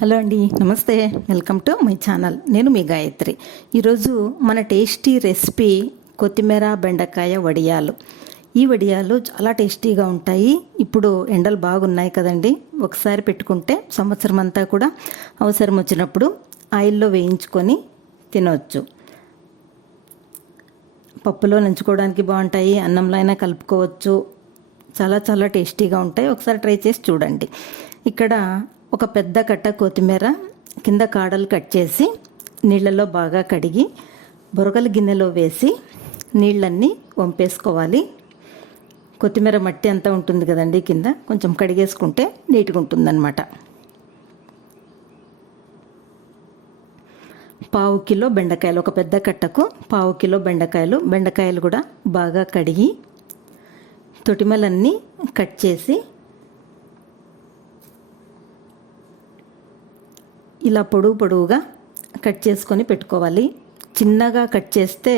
Hello అండి నమస్తే. Welcome to my channel. నేను మీ గాయత్రి. ఈరోజు మన టేస్టీ రెసిపీ కొత్తిమీర బెండకాయ వడియాలు. ఈ వడియాలు చాలా టేస్టీగా ఉంటాయి. ఇప్పుడు ఎండలు బాగున్నాయి కదండి. ఒకసారి పెట్టుకుంటే సంవత్సరం అంతా కూడా అవసరం వచ్చినప్పుడు ఆయిల్లో వేయించుకొని తినవచ్చు పప్పులో నంచుకోవడానికి బాగుంటాయి. అన్నంలో అయినా కలుపుకోవచ్చు. చాలా చాలా టేస్టీగా ఉంటాయి. ఒకసారి ట్రై చేసి చూడండి. ఇక్కడ ఒక పెద్ద కట్ట కొత్తిమీర కింద కాడలు కట్ చేసి నీళ్ళలో బాగా కడిగి బొరగల గిన్నెలో వేసి నీళ్ళన్నీ వంపేసుకోవాలి. కొత్తిమీర మట్టి అంతా ఉంటుంది కదండి కింద కొంచెం కడిగేసుకుంటే నీట్గా ఉంటుందన్నమాట. పావు కిలో బెండకాయలు ఒక పెద్ద కట్టకు పావు కిలో బెండకాయలు బెండకాయలు కూడా బాగా కడిగి తొటిమలన్నీ కట్ చేసి ఇలా పొడుగు పొడుగుగా కట్ చేసుకొని పెట్టుకోవాలి. చిన్నగా కట్ చేస్తే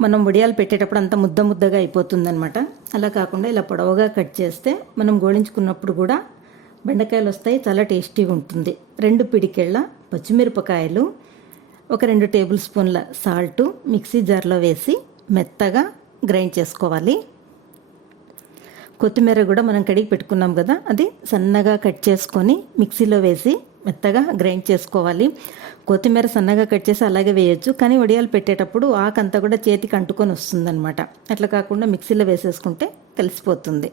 మనం వడియాలు పెట్టేటప్పుడు అంత ముద్ద ముద్దగా అయిపోతుందనమాట అలా కాకుండా ఇలా పొడవుగా కట్ చేస్తే మనం గోళించుకున్నప్పుడు కూడా బెండకాయలు వస్తాయి చాలా టేస్టీగా ఉంటుంది. రెండు పిడికెళ్ళ పచ్చిమిరపకాయలు ఒక రెండు టేబుల్ స్పూన్ల సాల్టు మిక్సీ జార్లో వేసి మెత్తగా గ్రైండ్ చేసుకోవాలి. కొత్తిమీర కూడా మనం కడిగి పెట్టుకున్నాం కదా అది సన్నగా కట్ చేసుకొని మిక్సీలో వేసి మెత్తగా గ్రైండ్ చేసుకోవాలి. కొత్తిమీర సన్నగా కట్ చేసి అలాగే వేయొచ్చు. కానీ వడియాలు పెట్టేటప్పుడు ఆకంతా కూడా చేతికి అంటుకొని వస్తుందన్నమాట. అట్లా కాకుండా మిక్సీలో వేసేసుకుంటే కలిసిపోతుంది.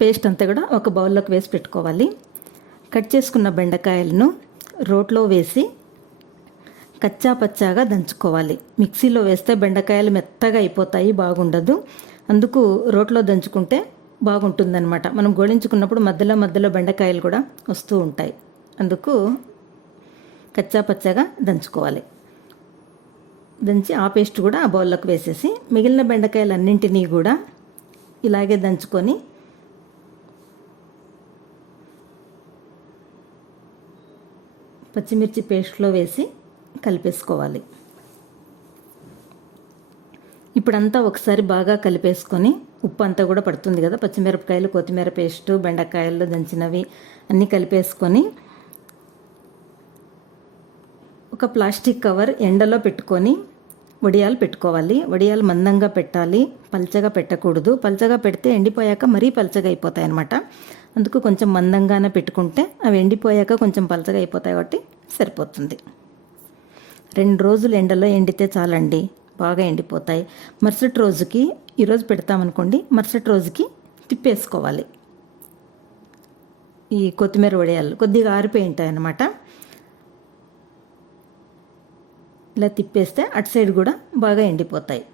పేస్ట్ అంతా కూడా ఒక బౌల్లోకి వేసి పెట్టుకోవాలి. కట్ చేసుకున్న బెండకాయలను రోట్లో వేసి కచ్చా పచ్చాగా దంచుకోవాలి. మిక్సీలో వేస్తే బెండకాయలు మెత్తగా అయిపోతాయి బాగుండదు. అందుకు రోట్లో దంచుకుంటే బాగుంటుందన్నమాట. మనం గోళించుకున్నప్పుడు మధ్యలో మధ్యలో బెండకాయలు కూడా వస్తూ ఉంటాయి. అందుకు కచ్చా పచ్చాగా దంచుకోవాలి. దంచి ఆ పేస్ట్ కూడా ఆ బౌల్లోకి వేసేసి మిగిలిన బెండకాయలు అన్నింటినీ కూడా ఇలాగే దంచుకొని పచ్చిమిర్చి పేస్ట్లో వేసి కలిపేసుకోవాలి. ఇప్పుడంతా ఒకసారి బాగా కలిపేసుకొని ఉప్పు అంతా కూడా పడుతుంది కదా. పచ్చిమిరపకాయలు కొత్తిమీర పేస్టు బెండకాయలు దంచినవి అన్నీ కలిపేసుకొని ఒక ప్లాస్టిక్ కవర్ ఎండలో పెట్టుకొని వడియాలు పెట్టుకోవాలి. వడియాలు మందంగా పెట్టాలి. పల్చగా పెట్టకూడదు. పల్చగా పెడితే ఎండిపోయాక మరీ పల్చగా అయిపోతాయి అనమాట అందుకు కొంచెం మందంగానే పెట్టుకుంటే అవి ఎండిపోయాక కొంచెం పల్చగా అయిపోతాయి కాబట్టి సరిపోతుంది. రెండు రోజులు ఎండలో ఎండితే చాలండి బాగా ఎండిపోతాయి. మరుసటి రోజుకి ఈరోజు పెడతామనుకోండి మరుసటి రోజుకి తిప్పేసుకోవాలి. ఈ కొత్తిమీర వడియాలు కొద్దిగా ఆరిపోయి ఉంటాయి అన్నమాట ఇలా తిప్పేస్తే అటు సైడ్ కూడా బాగా ఎండిపోతాయి.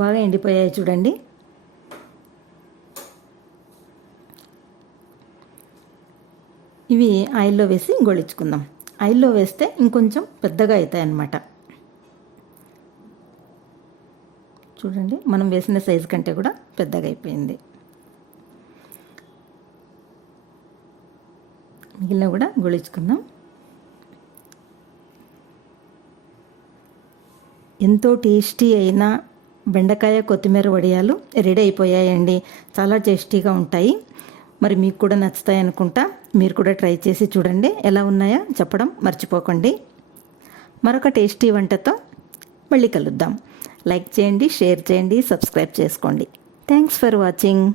బాగా ఎండిపోయాయి చూడండి. ఇవి ఆయిల్లో వేసి గొళించుకుందాం ఆయిల్లో వేస్తే ఇంకొంచెం పెద్దగా అవుతాయి అన్నమాట చూడండి మనం వేసిన సైజు కంటే కూడా పెద్దగా అయిపోయింది. మిగిలిన కూడా గొళించుకుందాం ఎంతో టేస్టీ అయిన బెండకాయ కొత్తిమీర వడియాలు రెడీ అయిపోయాయండి. చాలా టేస్టీగా ఉంటాయి. మరి మీకు కూడా నచ్చుతాయి అనుకుంటా. మీరు కూడా ట్రై చేసి చూడండి. ఎలా ఉన్నాయో చెప్పడం మర్చిపోకండి. మరొక టేస్టీ వంటతో మళ్ళీ కలుద్దాం. లైక్ చేయండి షేర్ చేయండి సబ్స్క్రైబ్ చేసుకోండి. Thanks for watching